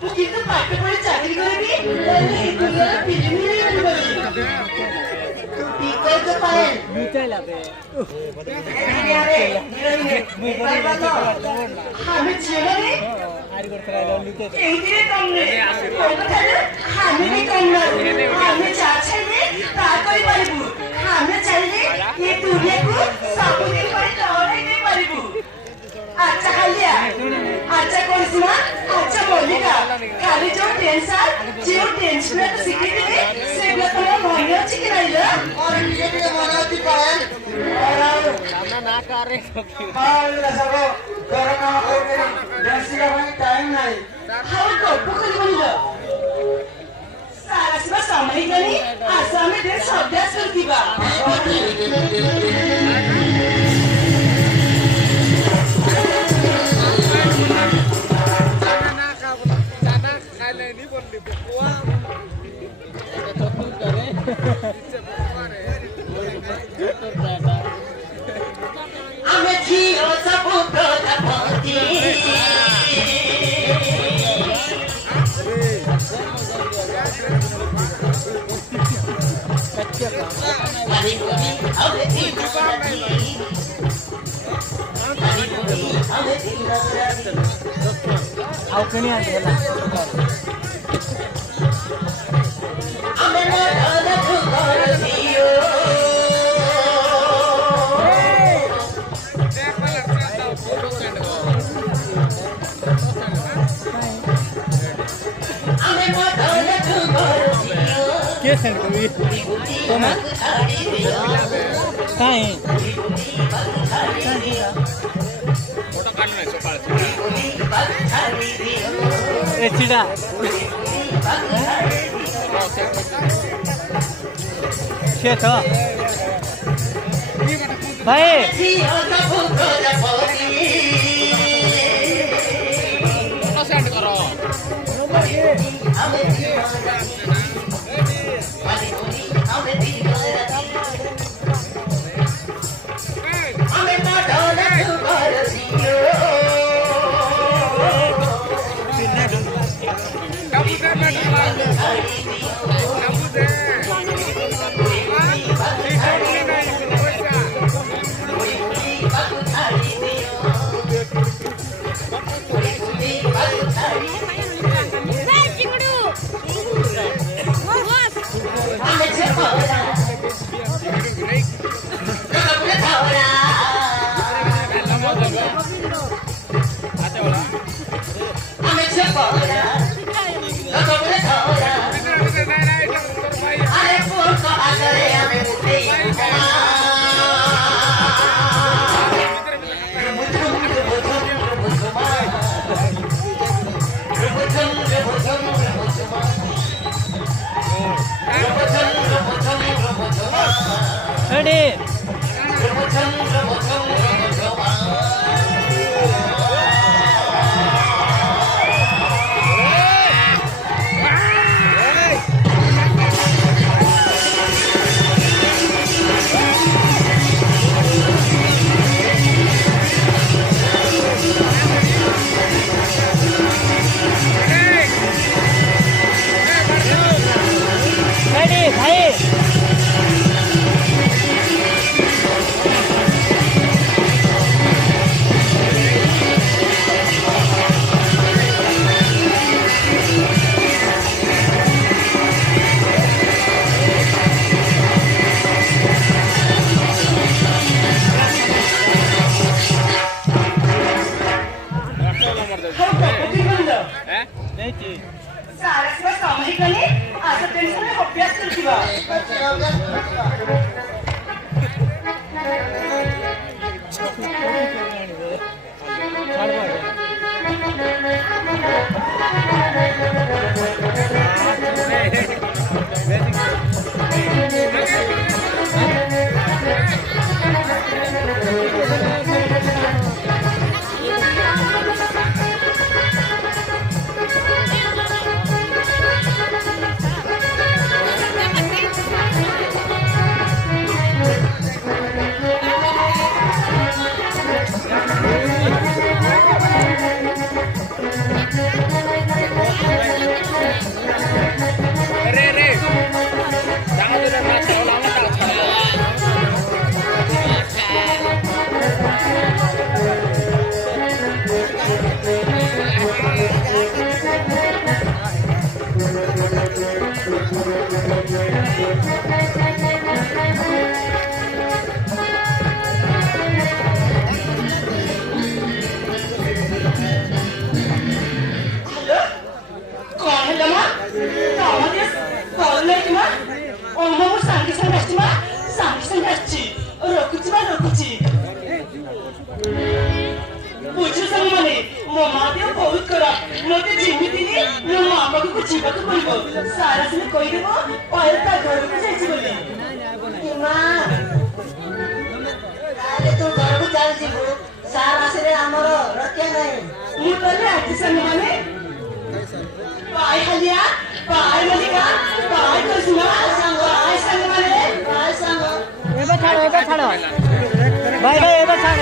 ତୁ କିନ୍ତୁ ପାଠ ପଢି ଚାକିରି କରିବି ତାହେଲେ ଏ ଦୁନିଆର ପିଲିମିଲି ମିଳିବନି। ତୁ ଠିକ କରୁଛ ପାଏଲ। ଆମେ ଝିଅମାନେ ଏଇଥିରେ କମରେ ଆମେ ବି କମରେ ଆମେ ଯାହା ଚାହିଁଲେ ତାହା କରିପାରିବୁ। ଆମେ ଚାହିଁଲେ ଏ ଦୁନିଆକୁ ସବୁଦିନ ପାଇଁ ଦୌଡ଼ାଇ ଦେଇପାରିବୁ। আচ্ছা কালিয়া আচ্ছা করিসমা আচ্ছা মল্লিকা খালি যে টেনশন শিখে দিলে সেগুলো তোমার মনে হচ্ছে কি নাইলো আর নিজে নিজে মনে হচ্ছে পায়েল সামনে না করে পায়েল সব ঘর কাম করে বসিলা ভাই টাইম নাই হাউ গল্প করি বললো সারা সব সময় গনি আসামে দেশ অভ্যাস করতিবা আমি ঝিও সাপুত্র যাপতি Aku kini ada lah. Kes है कोई तो ना काहे फोटो काढना है सोपाल ए चिड़ा शेथ भाई फोटो सेंड करो Ready? Ready, bhai. सारा सब समय कले आज टेंशन में अभ्यास करथिबा ମୋ ମା ଦେହ ବହୁତ ଖରାପ ମତେ ଯେମିତି ମୋ ମା ପାଖକୁ ଯିବାକୁ ପଡିବ ସାରା ସିନା କହିଦେବ ପାୟଲ ତା ଘରକୁ ଯାଇଛି ବୋଲି ମା ତାହେଲେ ତୁ ଘରକୁ ଚାଲିଯିବୁ ସାର୍ ଆସିଲେ ଆମର ରକ୍ଷା ନାହିଁ ମୁଁ ତାହେଲେ ଆଜି ସାଙ୍ଗମାନେ ବାଏ ହାଲିଆ bye Mallika bye Krishna bye ସାଙ୍ଗମାନେ ବାଏ ସାଙ୍ଗ ଏବେ ଛାଡ଼ ଭାଇ ଏବେ ଛାଡ଼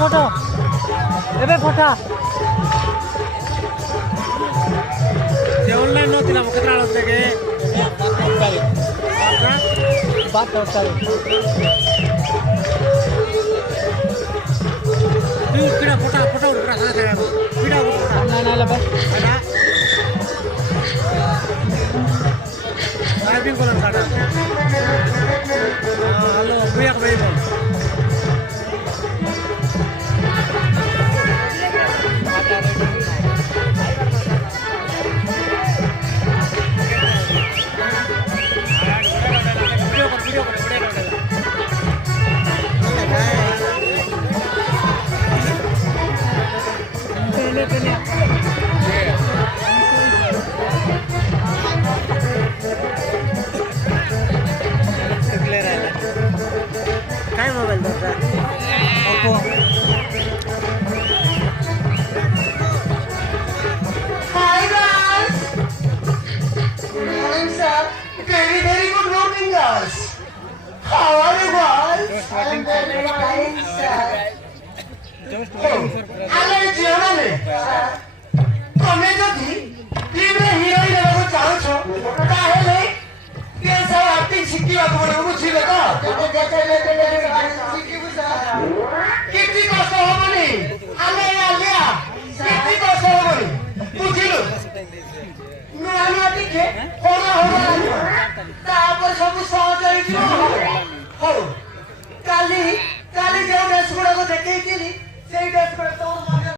फोटो एबे फोटा से ऑनलाइन नथिला म केतना आलो के 7 तू किडा फोटा उठा खा किडा उठा ना ले बस हैना ड्राइविंग कोलन साडा हेलो भैया भाई बोल काय मोबाईल दादा Oppo Hi guys! Good morning sir. Very good morning guys. How are you guys? I am very fine sir ଆରେ ଝିଅମାନେ ତମେ ଯଦି ଫିଲ୍ମରେ ହିରୋଇନ ହେବାକୁ ଚାହୁଁଛ ତାହେଲେ ଆକ୍ଟିଂ ଶିଖିବାକୁ ପଡିବ ବୁଝିଲେ ତ ଶିଖିବୁ ସାର୍ କିଛି କଷ୍ଟ ହବନି ଆମେ ଆଲିଆ କିଛି କଷ୍ଟ ହବନି ବୁଝିଲୁ ନୂଆ ନୂଆ ଟିକେ ତାପରେ ସବୁ ସହଜ ହେଇଯିବ ହଉ କାଲି ଯୋଉ ଡ୍ରେସ୍ ଗୁଡାକ ଦେଖେଇଥିଲି ସେଇ ଡ୍ରେସ୍ ଗୁଡାକ